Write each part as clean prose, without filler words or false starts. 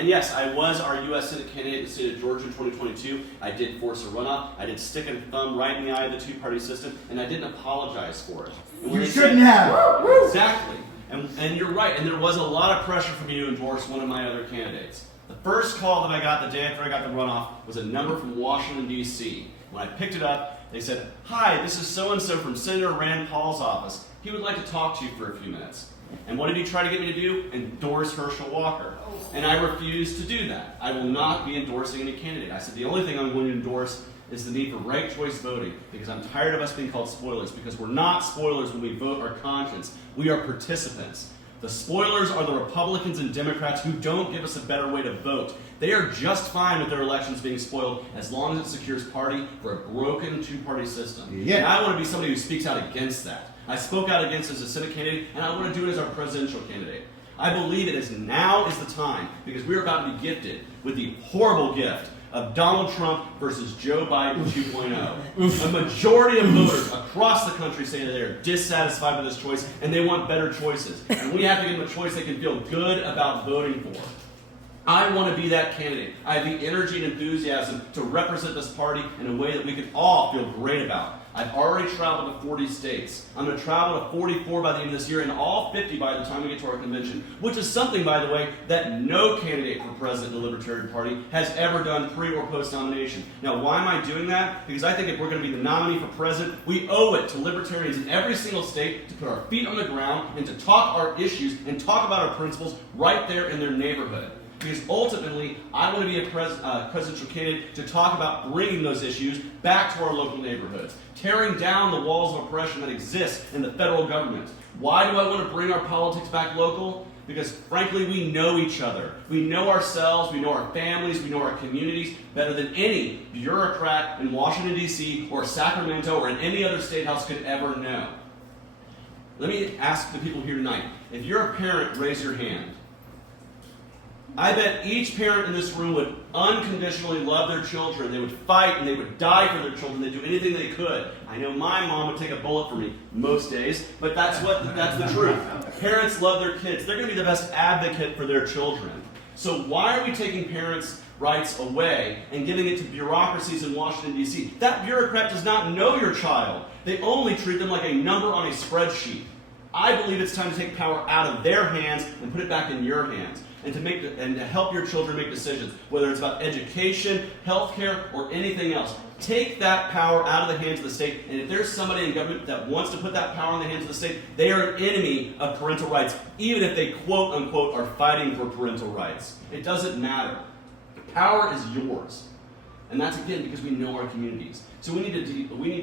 And yes, I was our U.S. Senate candidate in the state of Georgia in 2022. I did force a runoff. I did stick a thumb right in the eye of the two-party system, and I didn't apologize for it. You shouldn't have. Exactly. And you're right, and there was a lot of pressure for me to endorse one of my other candidates. The first call that I got the day after I got the runoff was a number from Washington, D.C. When I picked it up, they said, "Hi, this is so-and-so from Senator Rand Paul's office. He would like to talk to you for a few minutes." And what did he try to get me to do? Endorse Herschel Walker. And I refused to do that. I will not be endorsing any candidate. I said the only thing I'm going to endorse is the need for right choice voting, because I'm tired of us being called spoilers, because we're not spoilers when we vote our conscience. We are participants. The spoilers are the Republicans and Democrats who don't give us a better way to vote. They are just fine with their elections being spoiled as long as it secures party for a broken two-party system. Yeah. And I want to be somebody who speaks out against that. I spoke out against it as a Senate candidate, and I want to do it as our presidential candidate. I believe it is now is the time, because we're about to be gifted with the horrible gift of Donald Trump versus Joe Biden 2.0. A majority of voters across the country say that they are dissatisfied with this choice and they want better choices. And we have to give them a choice they can feel good about voting for. I want to be that candidate. I have the energy and enthusiasm to represent this party in a way that we can all feel great about. I've already traveled to 40 states. I'm going to travel to 44 by the end of this year, and all 50 by the time we get to our convention, which is something, by the way, that no candidate for president of the Libertarian Party has ever done pre- or post-nomination. Now, why am I doing that? Because I think if we're going to be the nominee for president, we owe it to libertarians in every single state to put our feet on the ground and to talk our issues and talk about our principles right there in their neighborhood. Because ultimately, I want to be a presidential candidate to talk about bringing those issues back to our local neighborhoods, tearing down the walls of oppression that exist in the federal government. Why do I want to bring our politics back local? Because frankly, we know each other. We know ourselves, we know our families, we know our communities better than any bureaucrat in Washington, D.C. or Sacramento or in any other state house could ever know. Let me ask the people here tonight, if you're a parent, raise your hand. I bet each parent in this room would unconditionally love their children. They would fight and they would die for their children. They'd do anything they could. I know my mom would take a bullet for me most days, but that's the truth. Parents love their kids. They're going to be the best advocate for their children. So why are we taking parents' rights away and giving it to bureaucracies in Washington, D.C.? That bureaucrat does not know your child. They only treat them like a number on a spreadsheet. I believe it's time to take power out of their hands and put it back in your hands. And to help your children make decisions, whether it's about education, healthcare, or anything else. Take that power out of the hands of the state, and if there's somebody in government that wants to put that power in the hands of the state, they are an enemy of parental rights, even if they quote-unquote are fighting for parental rights. It doesn't matter. The power is yours. And that's, again, because we know our communities. So we need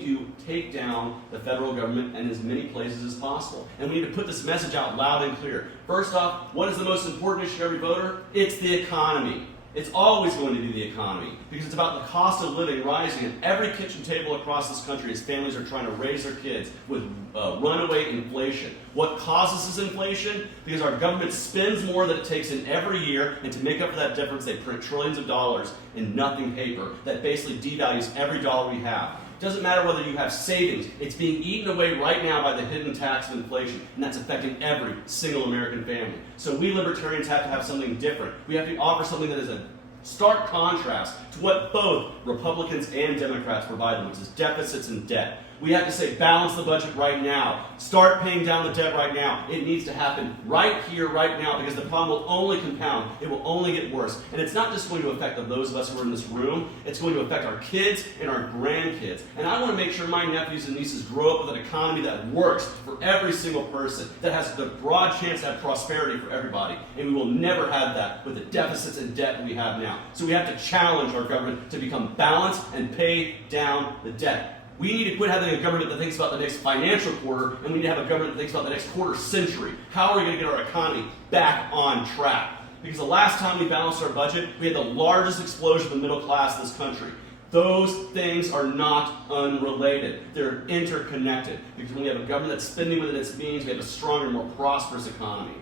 to take down the federal government in as many places as possible. And we need to put this message out loud and clear. First off, what is the most important issue to every voter? It's the economy. It's always going to be the economy, because it's about the cost of living rising at every kitchen table across this country as families are trying to raise their kids with runaway inflation. What causes this inflation? Because our government spends more than it takes in every year, and to make up for that difference, they print trillions of dollars in nothing paper that basically devalues every dollar we have. It doesn't matter whether you have savings. It's being eaten away right now by the hidden tax of inflation, and that's affecting every single American family. So we libertarians have to have something different. We have to offer something that is a stark contrast to what both Republicans and Democrats provide them, which is deficits and debt. We have to say, balance the budget right now. Start paying down the debt right now. It needs to happen right here, right now, because the problem will only compound. It will only get worse. And it's not just going to affect those of us who are in this room. It's going to affect our kids and our grandkids. And I want to make sure my nephews and nieces grow up with an economy that works for every single person, that has the broad chance to have prosperity for everybody. And we will never have that with the deficits and debt we have now. So we have to challenge our government to become balanced and pay down the debt. We need to quit having a government that thinks about the next financial quarter, and we need to have a government that thinks about the next quarter century. How are we going to get our economy back on track? Because the last time we balanced our budget, we had the largest explosion of the middle class in this country. Those things are not unrelated. They're interconnected. Because when we have a government that's spending within its means, we have a stronger, more prosperous economy.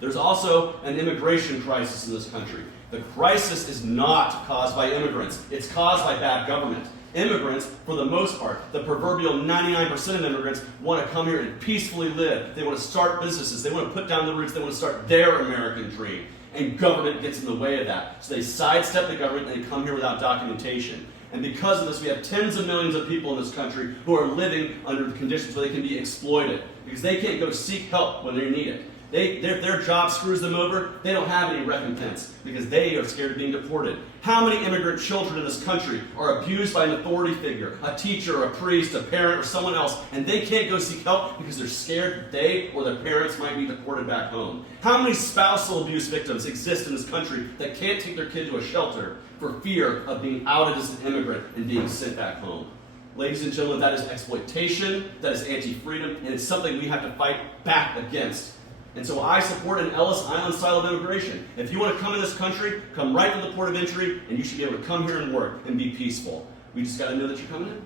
There's also an immigration crisis in this country. The crisis is not caused by immigrants. It's caused by bad government. Immigrants, for the most part, the proverbial 99% of immigrants want to come here and peacefully live. They want to start businesses. They want to put down the roots. They want to start their American dream. and government gets in the way of that. So they sidestep the government and they come here without documentation. And because of this, we have tens of millions of people in this country who are living under conditions where they can be exploited because they can't go seek help when they need it. Their job screws them over. They don't have any recompense because they are scared of being deported. How many immigrant children in this country are abused by an authority figure, a teacher, a priest, a parent, or someone else, and they can't go seek help because they're scared that they or their parents might be deported back home? How many spousal abuse victims exist in this country that can't take their kid to a shelter for fear of being outed as an immigrant and being sent back home? Ladies and gentlemen, that is exploitation, that is anti-freedom, and it's something we have to fight back against. And so I support an Ellis Island style of immigration. If you want to come in this country, come right to the port of entry, and you should be able to come here and work and be peaceful. We just got to know that you're coming in.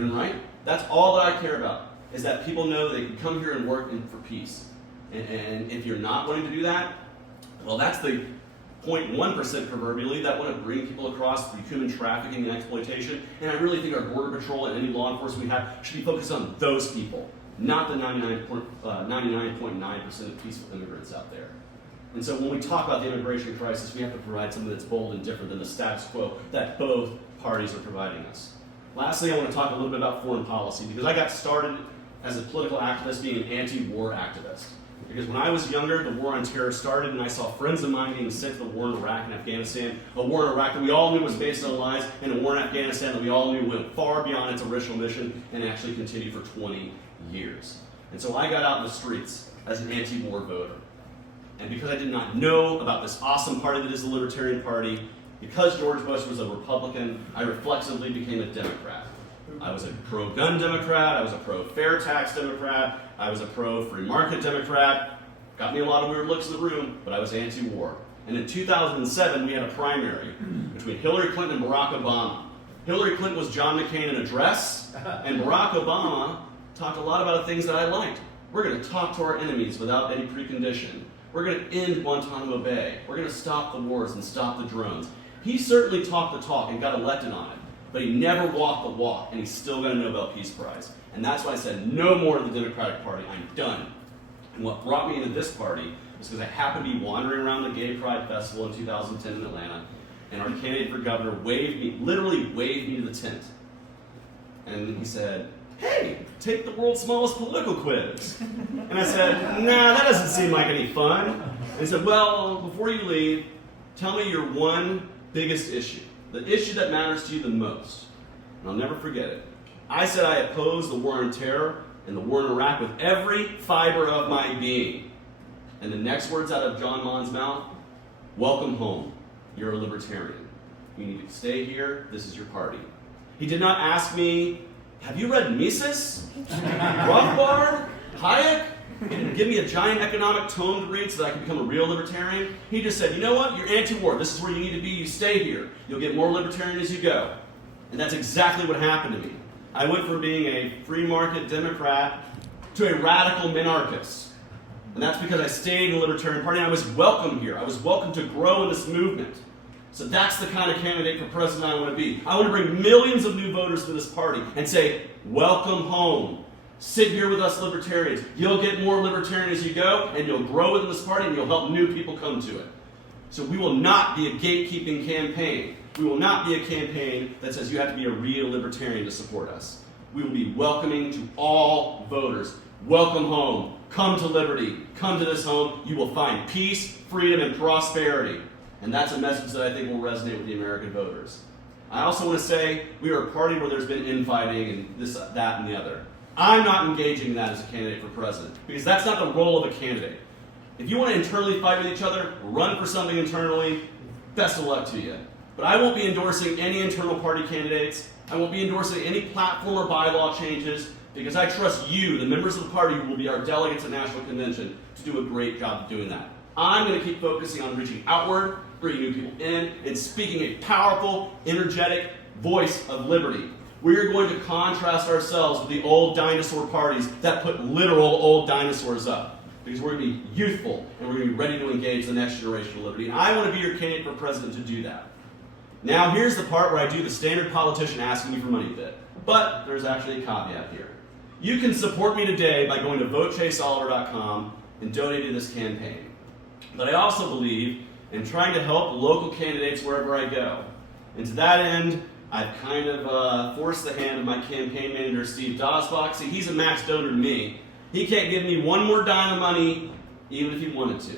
And right? That's all that I care about, is that people know they can come here and work for peace. And if you're not willing to do that, well, that's the 0.1% proverbially that want to bring people across through human trafficking and exploitation. And I really think our Border Patrol and any law enforcement we have should be focused on those people, not the 99.9% of peaceful immigrants out there. And so when we talk about the immigration crisis, we have to provide something that's bold and different than the status quo that both parties are providing us. Lastly, I want to talk a little bit about foreign policy, because I got started as a political activist being an anti-war activist. Because when I was younger, the war on terror started, and I saw friends of mine being sent to the war in Iraq and Afghanistan, a war in Iraq that we all knew was based on lies, and a war in Afghanistan that we all knew went far beyond its original mission and actually continued for 20 years. And so I got out in the streets as an anti-war voter. And because I did not know about this awesome party that is the Libertarian Party, because George Bush was a Republican, I reflexively became a Democrat. I was a pro-gun Democrat, I was a pro-fair tax Democrat, I was a pro-free market Democrat. Got me a lot of weird looks in the room, but I was anti-war. And in 2007, we had a primary between Hillary Clinton and Barack Obama. Hillary Clinton was John McCain in a dress, and Barack Obama talked a lot about the things that I liked. We're going to talk to our enemies without any precondition. We're going to end Guantanamo Bay. We're going to stop the wars and stop the drones. He certainly talked the talk and got elected on it, but he never walked the walk, and he's still got a Nobel Peace Prize. And that's why I said, no more to the Democratic Party. I'm done. And what brought me into this party was because I happened to be wandering around the Gay Pride Festival in 2010 in Atlanta, and our candidate for governor literally waved me to the tent. And he said, "Hey, take the world's smallest political quiz." And I said, "Nah, that doesn't seem like any fun." And he said, "Well, before you leave, tell me your one biggest issue, the issue that matters to you the most." And I'll never forget it. I said I oppose the war on terror and the war in Iraq with every fiber of my being. And the next words out of John Maughn's mouth, "Welcome home. You're a libertarian. You need to stay here. This is your party." He did not ask me, "Have you read Mises? Rothbard? Hayek?" He didn't give me a giant economic tome to read so that I could become a real libertarian. He just said, "You know what? You're anti-war. This is where you need to be. You stay here. You'll get more libertarian as you go." And that's exactly what happened to me. I went from being a free market Democrat to a radical minarchist. And that's because I stayed in the Libertarian Party and I was welcome here. I was welcome to grow in this movement. So that's the kind of candidate for president I want to be. I want to bring millions of new voters to this party and say, "Welcome home. Sit here with us libertarians. You'll get more libertarian as you go, and you'll grow within this party, and you'll help new people come to it." So we will not be a gatekeeping campaign. We will not be a campaign that says you have to be a real libertarian to support us. We will be welcoming to all voters. Welcome home. Come to liberty. Come to this home. You will find peace, freedom, and prosperity. And that's a message that I think will resonate with the American voters. I also want to say we are a party where there's been infighting and this, that, and the other. I'm not engaging in that as a candidate for president, because that's not the role of a candidate. If you want to internally fight with each other, run for something internally, best of luck to you. But I won't be endorsing any internal party candidates. I won't be endorsing any platform or bylaw changes, because I trust you, the members of the party who will be our delegates at National Convention, to do a great job of doing that. I'm going to keep focusing on reaching outward, bringing new people in, and speaking a powerful, energetic voice of liberty. We're going to contrast ourselves with the old dinosaur parties that put literal old dinosaurs up, because we're going to be youthful and we're going to be ready to engage the next generation of liberty. And I want to be your candidate for president to do that. Now, here's the part where I do the standard politician asking you for money bit. But there's actually a caveat here. You can support me today by going to votechaseoliver.com and donating to this campaign. But I also believe in trying to help local candidates wherever I go. And to that end, I've kind of forced the hand of my campaign manager, Steve Dosbach. See, he's a match donor to me. He can't give me one more dime of money, even if he wanted to.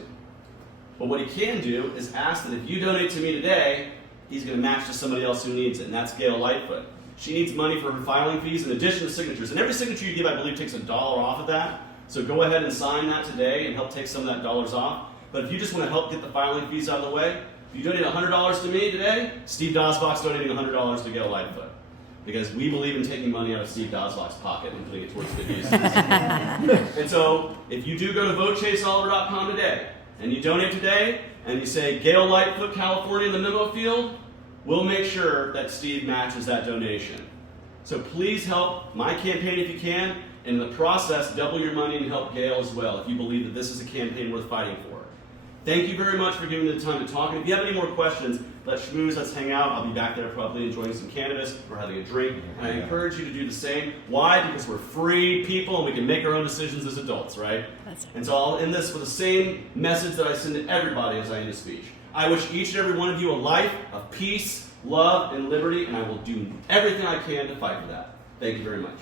But what he can do is ask that if you donate to me today, he's going to match to somebody else who needs it, and that's Gail Lightfoot. She needs money for her filing fees in addition to signatures. And every signature you give, I believe, takes $1 off of that. So go ahead and sign that today and help take some of that dollars off. But if you just want to help get the filing fees out of the way, if you donate $100 to me today, Steve Dosbach's donating $100 to Gail Lightfoot. Because we believe in taking money out of Steve Dosbach's pocket and putting it towards good uses. And so, if you do go to votechaseoliver.com today, and you donate today, and you say Gail Lightfoot, California in the memo field, we'll make sure that Steve matches that donation. So please help my campaign if you can, and in the process, double your money and help Gail as well if you believe that this is a campaign worth fighting for. Thank you very much for giving me the time to talk. And if you have any more questions, let's schmooze, let's hang out. I'll be back there probably enjoying some cannabis. We're having a drink. And I encourage you to do the same. Why? Because we're free people and we can make our own decisions as adults, right? That's right. And so I'll end this with the same message that I send to everybody as I end a speech. I wish each and every one of you a life of peace, love, and liberty, and I will do everything I can to fight for that. Thank you very much.